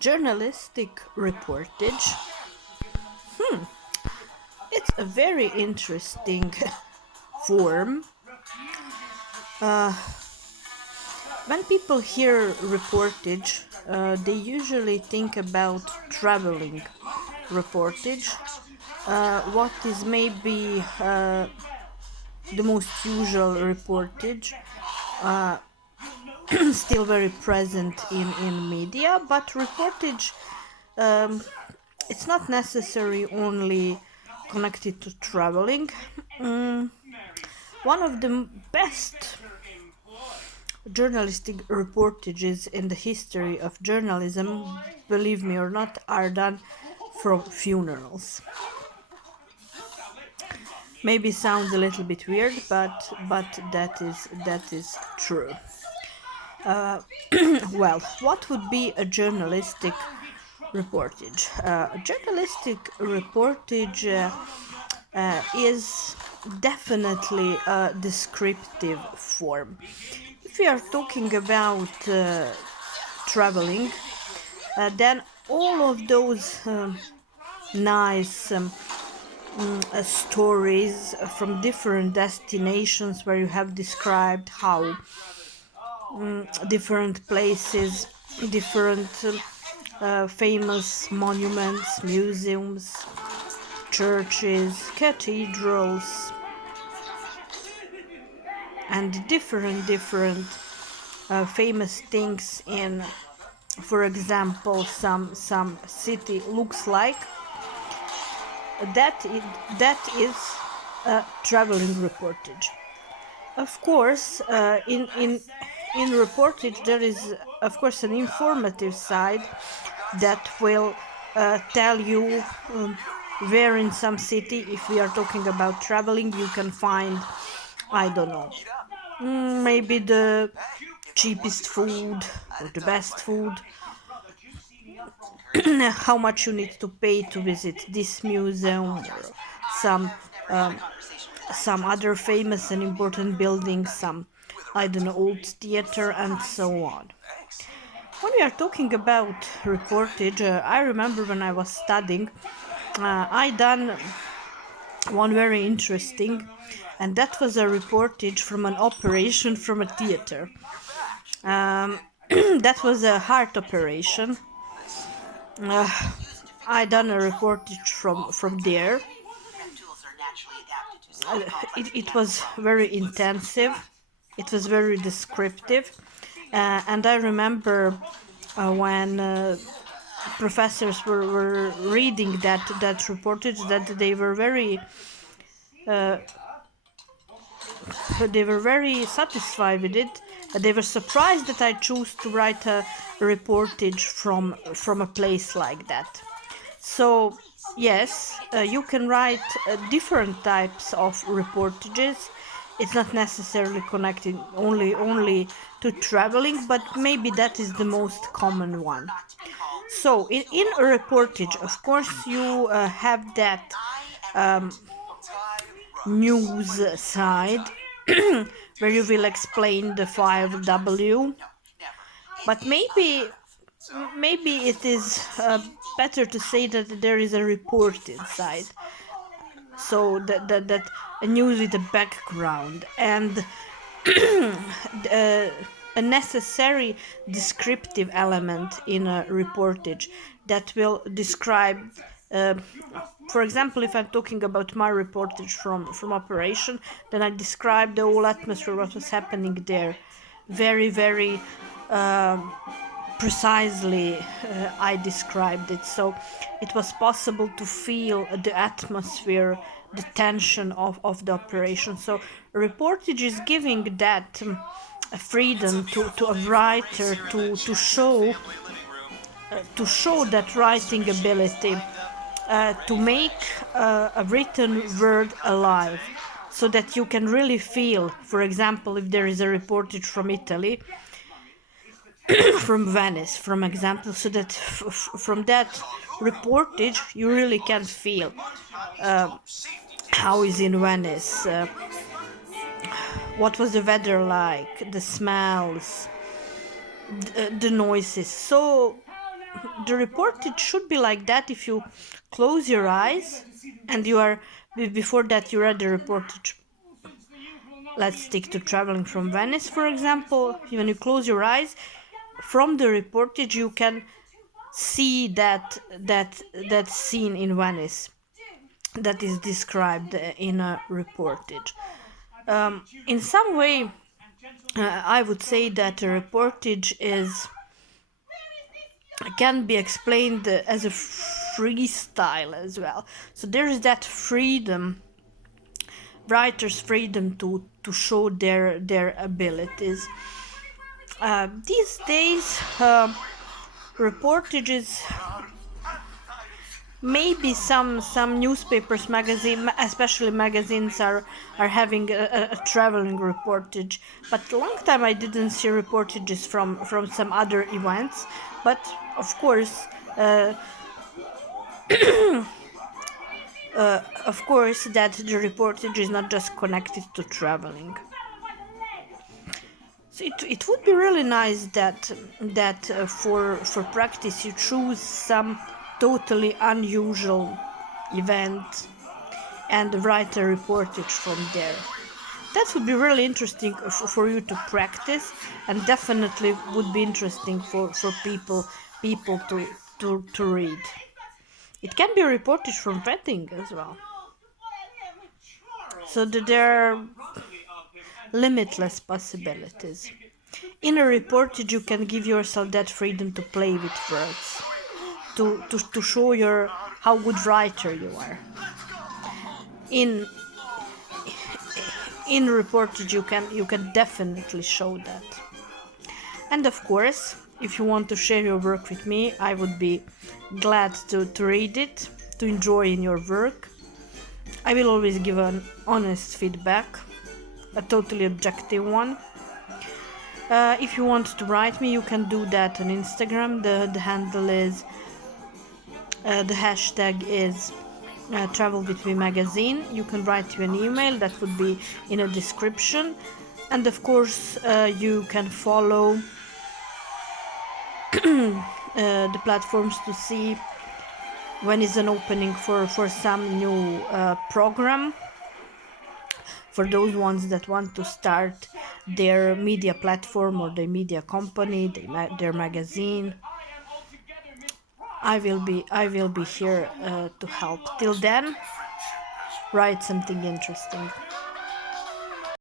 Journalistic reportage. It's a very interesting form. Uh, when people hear reportage, they usually think about traveling reportage. What is maybe the most usual reportage, still very present in media, but reportage, um, it's not necessarily only connected to traveling. Mm, One of the best journalistic reportages in the history of journalism, believe me or not, are done from funerals. Maybe sounds a little bit weird, but that is true. Well, what would be a journalistic reportage? A journalistic reportage is definitely a descriptive form. If we are talking about traveling, then all of those nice stories from different destinations where you have described how different places, different famous monuments, museums, churches, cathedrals, and different famous things in, for example, some city looks like. That is a traveling reportage. Of course, in reportage there is, of course, an informative side that will tell you where in some city, if we are talking about traveling, you can find, I don't know, maybe the cheapest food or the best food, how much you need to pay to visit this museum or some some other famous and important buildings, some, I don't know, old theater, and so on. When we are talking about reportage, I remember when I was studying, I done one very interesting, and that was a reportage from an operation from a theater. That was a heart operation. Uh, I done a reportage from there. It was very intensive. It was very descriptive, and I remember when professors were reading that reportage, that they were very satisfied with it. They were surprised that I chose to write a reportage from a place like that. So yes, you can write different types of reportages. It's not necessarily connected only to traveling, but maybe that is the most common one. So in a reportage, of course, you have that news side where you will explain the 5W, but maybe it is better to say that there is a report inside, so that a news with a background and uh, a necessary descriptive element in a reportage that will describe, uh, for example, if I'm talking about my reportage from operation, then I describe the whole atmosphere, what was happening there, very precisely. I described it, so it was possible to feel the atmosphere, the tension of the operation. So reportage is giving that freedom to a writer to show that writing ability, to make a written word alive, so that you can really feel, for example, if there is a reportage from Italy, from Venice, from example, so that from that reportage you really can feel how is in Venice, what was the weather like, the smells, the noises. So the reportage should be like that. If you close your eyes and you are before that you read the reportage, let's stick to traveling from Venice, for example. When you close your eyes, from the reportage you can see that scene in Venice that is described in a reportage. In some way, I would say that a reportage is can be explained as a freestyle as well. So there is that freedom, writers' freedom to show their abilities. These days, reportages, maybe some newspapers, especially magazines, are having a traveling reportage, but a long time I didn't see reportages from some other events. But of course, uh, that the reportage is not just connected to traveling. So it would be really nice that for practice you choose some totally unusual event and write a reportage from there. That would be really interesting for you to practice, and definitely would be interesting for people to read. It can be a reportage from wedding as well. So that there are limitless possibilities. In a reportage, you can give yourself that freedom to play with words, to show your how good writer you are. In reportage, you can definitely show that. And of course, if you want to share your work with me, I would be glad to read it, to enjoy in your work. I will always give an honest feedback, a totally objective one. If you want to write me, you can do that on Instagram. The handle is, the hashtag is Travel With Me Magazine. You can write me an email, that would be in a description. And of course, you can follow the platforms to see when is an opening for some new program, for those ones that want to start their media platform or their media company, their magazine. I will be here to help. Till then, write something interesting.